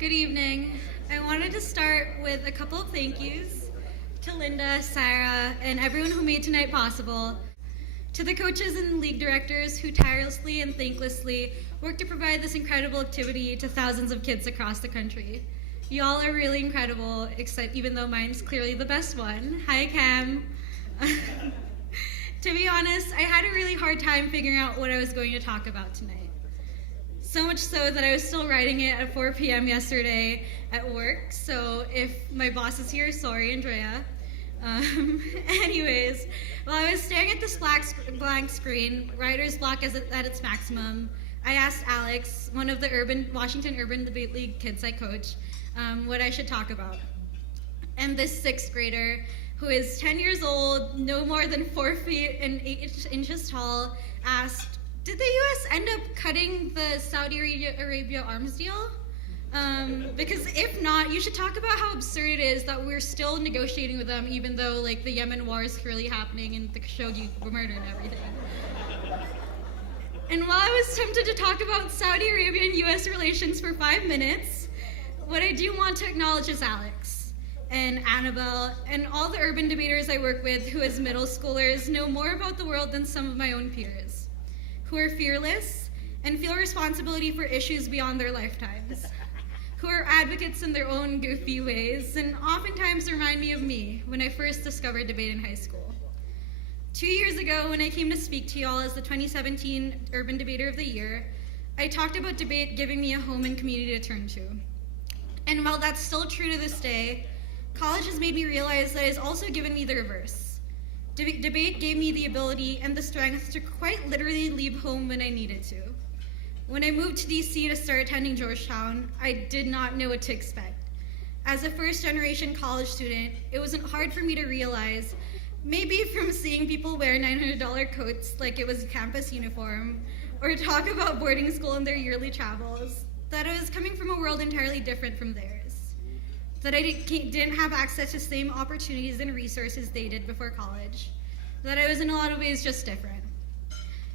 Good evening. I wanted to start with a couple of thank yous to Linda, Sarah, and everyone who made tonight possible. To the coaches and league directors who tirelessly and thanklessly work to provide this incredible activity to thousands of kids across the country. Y'all are really incredible, except even though mine's clearly the best one. Hi, Cam. To be honest, I had a really hard time figuring out what I was going to talk about tonight. So much so that I was still writing it at 4 p.m. yesterday at work. So if my boss is here, sorry, Andrea. Anyways, while I was staring at this blank screen, writer's block is at its maximum, I asked Alex, one of the Washington Urban Debate League kids I coach, what I should talk about. And this sixth grader, who is 10 years old, no more than 4 feet and 8 inches tall, asked, did the U.S. end up cutting the Saudi Arabia arms deal? Because if not, you should talk about how absurd it is that we're still negotiating with them, even though like the Yemen war is clearly happening and the Khashoggi were murdered and everything. And while I was tempted to talk about Saudi Arabia and U.S. relations for 5 minutes, what I do want to acknowledge is Alex and Annabelle and all the urban debaters I work with who as middle schoolers know more about the world than some of my own peers, who are fearless and feel responsibility for issues beyond their lifetimes, who are advocates in their own goofy ways, and oftentimes remind me of me when I first discovered debate in high school. 2 years ago, when I came to speak to y'all as the 2017 Urban Debater of the Year, I talked about debate giving me a home and community to turn to. And while that's still true to this day, college has made me realize that it has also given me the reverse. Debate gave me the ability and the strength to quite literally leave home when I needed to. When I moved to DC to start attending Georgetown, I did not know what to expect. As a first-generation college student, it wasn't hard for me to realize, maybe from seeing people wear $900 coats like it was a campus uniform, or talk about boarding school and their yearly travels, that I was coming from a world entirely different from theirs. That I didn't have access to the same opportunities and resources they did before college. That I was in a lot of ways just different.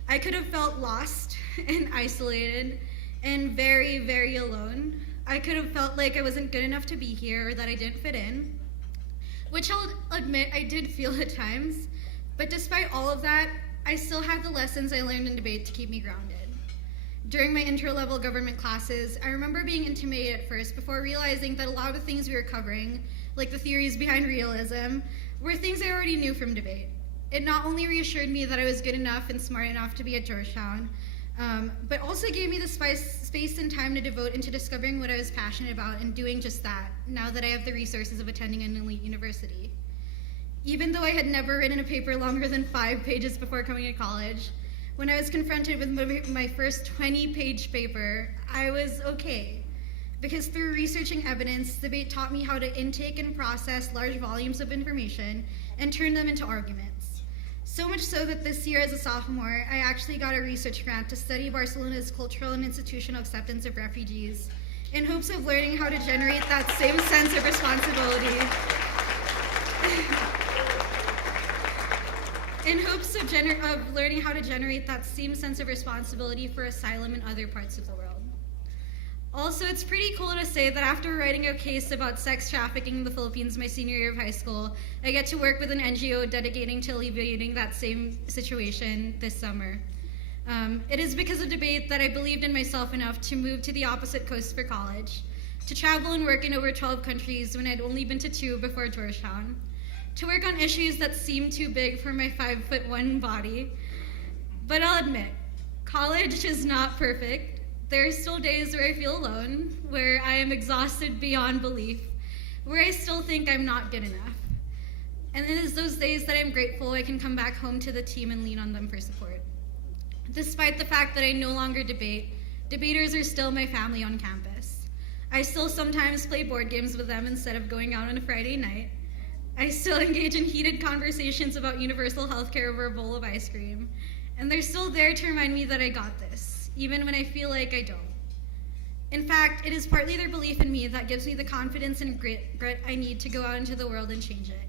I could have felt lost and isolated and very, very alone. I could have felt like I wasn't good enough to be here or that I didn't fit in, which I'll admit I did feel at times, but despite all of that, I still have the lessons I learned in debate to keep me grounded. During my intro-level government classes, I remember being intimidated at first before realizing that a lot of the things we were covering, like the theories behind realism, were things I already knew from debate. It not only reassured me that I was good enough and smart enough to be at Georgetown, but also gave me the space and time to devote into discovering what I was passionate about and doing just that, now that I have the resources of attending an elite university. Even though I had never written a paper longer than 5 pages before coming to college, when I was confronted with my first 20-page paper, I was okay. Because through researching evidence, debate taught me how to intake and process large volumes of information and turn them into arguments. So much so that this year as a sophomore, I actually got a research grant to study Barcelona's cultural and institutional acceptance of refugees in hopes of learning how to generate that same sense of responsibility. In hopes of learning how to generate that same sense of responsibility for asylum in other parts of the world. Also, it's pretty cool to say that after writing a case about sex trafficking in the Philippines my senior year of high school, I get to work with an NGO dedicating to alleviating that same situation this summer. It is because of debate that I believed in myself enough to move to the opposite coast for college, to travel and work in over 12 countries when I'd only been to 2 before Georgetown, to work on issues that seemed too big for my 5'1" body. But I'll admit, college is not perfect. There are still days where I feel alone, where I am exhausted beyond belief, where I still think I'm not good enough. And it is those days that I'm grateful I can come back home to the team and lean on them for support. Despite the fact that I no longer debate, debaters are still my family on campus. I still sometimes play board games with them instead of going out on a Friday night. I still engage in heated conversations about universal healthcare over a bowl of ice cream. And they're still there to remind me that I got this, even when I feel like I don't. In fact, it is partly their belief in me that gives me the confidence and grit I need to go out into the world and change it.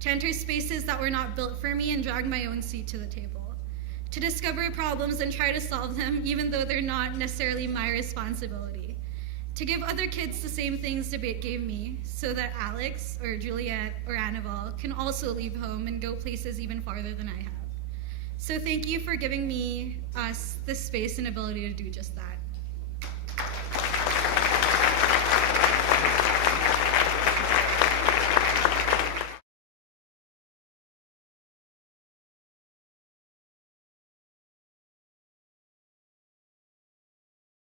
To enter spaces that were not built for me and drag my own seat to the table. To discover problems and try to solve them, even though they're not necessarily my responsibility. to give other kids the same things debate gave me, so that Alex or Juliet or Annabelle can also leave home and go places even farther than I have. So thank you for giving us the space and ability to do just that.